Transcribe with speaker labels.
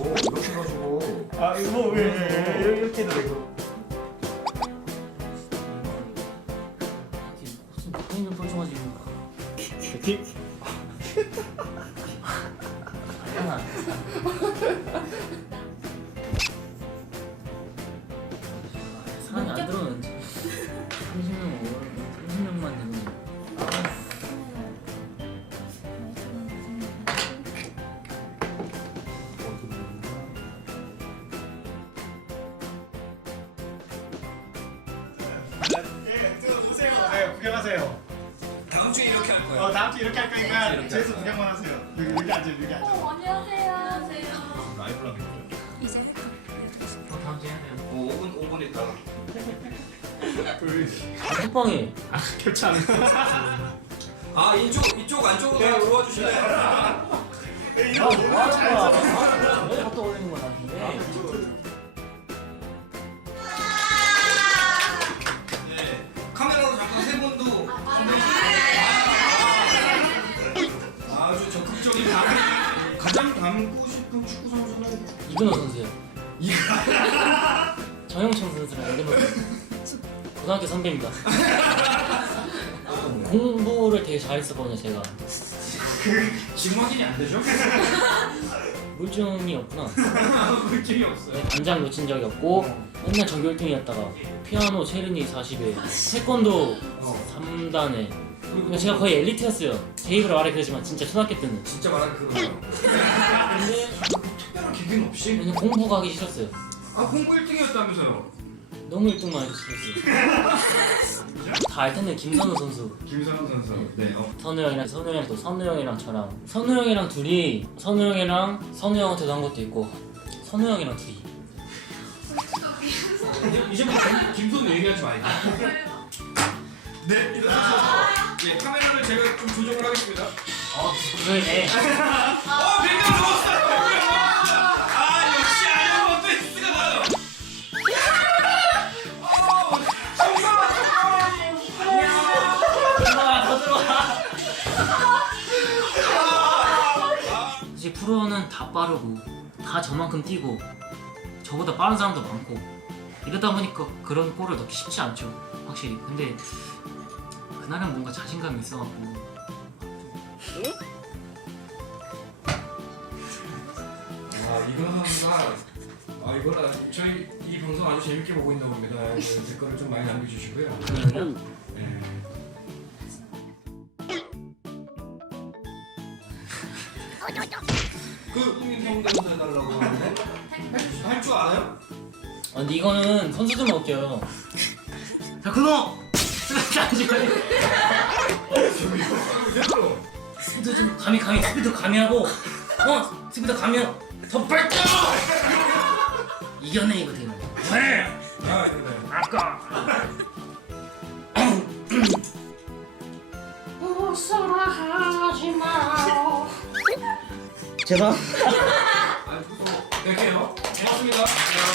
Speaker 1: 이렇게 해가지고.
Speaker 2: 아 이거 뭐 이렇게 해도 되고.
Speaker 3: 무슨 페인을 뻘쭘하지
Speaker 2: 틱.
Speaker 3: 아니야. 사람이 안 들어오면 30명만 되는 거.
Speaker 2: 오세요. 네, 구경하세요.
Speaker 1: 다음 주에 이렇게 할 거야.
Speaker 2: 다음 주 이렇게 할 거니까 제수 구경만 하세요. 여기 앉아, 여기 앉아.
Speaker 4: 안녕하세요. 안녕하세요.
Speaker 1: 라이브 하는 거죠?
Speaker 4: 이제
Speaker 3: 다음 주에 해야 돼요.
Speaker 1: 5분 있다가.
Speaker 3: 헛방에
Speaker 2: 겹치 않은 거.
Speaker 1: 아 이쪽 안쪽으로 다 들어와 주실래요?
Speaker 2: 이거 너무 잘했어.
Speaker 3: 왜 갖다 올리는 거야 나한테?
Speaker 1: 네. 카메라로 잠깐 세 분도 아주 적극적인 가장 닮고 싶은 축구 선수는
Speaker 3: 이근호 선수요. 정영천 선수랑 이근호 선수. 고등학교 선배입니다. 공부를 되게 잘했었거든요 제가.
Speaker 1: 지금 확인이 안 되죠?
Speaker 3: 물증이 없구나.
Speaker 1: 물증이 없어요.
Speaker 3: 단장 놓친 적이 없고 맨날 전교 1등이었다가 피아노 체르니 40에 태권도 3단에 그러니까 제가 거의 엘리트였어요. 제 입으로 말해 그러지만 진짜 초등학교 때는.
Speaker 1: 진짜 말하는 그거예요.
Speaker 3: 근데
Speaker 1: 특별한 계기는 없이
Speaker 3: 그냥 공부가 하기 싫었어요.
Speaker 1: 공부 1등이었다면서요?
Speaker 3: 너무 1등만 해서 싫었어요. 다 알 텐데 김선우 선수.
Speaker 1: 김선우 선수. 네.
Speaker 3: 선우 형이랑 또 선우 형이랑 저랑 선우 형이랑 둘이 선우 형이랑 선우 형한테도 한 것도 있고 선우 형이랑 둘이.
Speaker 1: 이제부터 김선우 얘기하지 말고. 네. 일어나셔서 네 카메라를 제가 좀 조정을 하겠습니다.
Speaker 3: 그러네.
Speaker 1: 100명 넘었어요. 100명 넘었어요. 역시 아령 컨텐츠가 나요.
Speaker 3: 사실 프로는 다 빠르고 다 저만큼 뛰고 저보다 빠른 사람도 많고 이러다 보니까 그런 골을 넣기 쉽지 않죠 확실히. 근데 그날은 뭔가 자신감이 있어갖고
Speaker 1: 이거는 저희 이 방송 아주 재밌게 보고 있나 봅니다. 댓글을 좀 많이 남겨주시고요. 네. 그 국민 성대모사 해달라고 하는데 할 줄 알아요?
Speaker 3: 근데 이거는 선수들만 웃겨요. 자 그놈! 잠시만요. 스피드 좀 감히 스피드 감히하고 스피드 감히하고 더 빨리 뛰어! 이겨내 이거 되는 거. 왜? 아까 웃어라 하지마. 죄송.
Speaker 1: 될게요. 고맙습니다.